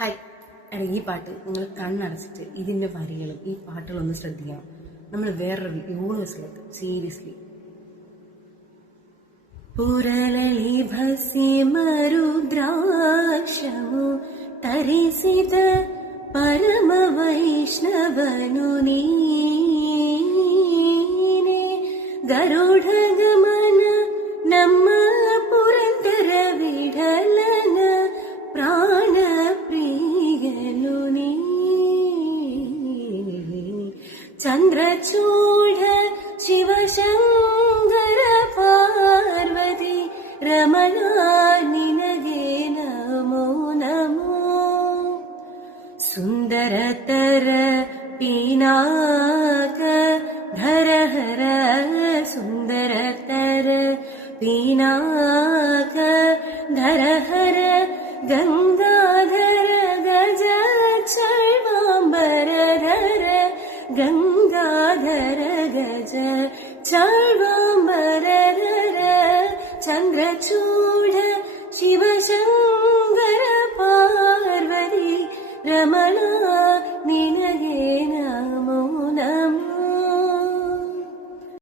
Hi എടാ, ഈ പാട്ട് നിങ്ങൾ കണ്ണടച്ചിട്ട് ഇതിൻ്റെ വരികളും ഈ പാട്ടുകളൊന്ന് ശ്രദ്ധിക്കണം. നമ്മൾ വേറൊരു യൂണിവേഴ്സിലേക്ക് സീരിയസ്ലി ಪುರಲಳಿ ಭಸ್ಮರುದ್ರಾಕ್ಷಮು ತರಿಸಿದ ಪರಮ ವೈಷ್ಣವನು ನೀನೆ. ಗರುಡ ಗಮನ ನಮ್ಮ ಪುರಂದರ ವಿಠಲನ ಪ್ರಾಣ ಪ್ರಿಯನು ನೀ. ಚಂದ್ರಚೂಢ ಶಿವಶಂಕರ ಪಾರ್ವತಿ ರಮಣ ನಿನಗೆ ನಮೋ ನಮೋ. ಸುಂದರತರ ಪಿನಾಕ ಧರಹರ ಸುಂದರತರ ಪಿನಾಕ ಧರಹರ ಗಂಗಾಧರ ಗಜ ಚಳ್ವಾಂಬರಧರ ಗಂಗಾಧರ ಗಜ ಚಳ್ವಾಂಬರಧರ ಚಂದ್ರಚೂಢ ಶಿವಶಂಕರ ಪಾರ್ವತಿ ರಮಣ ನಿನಗೆ ನಮೋ.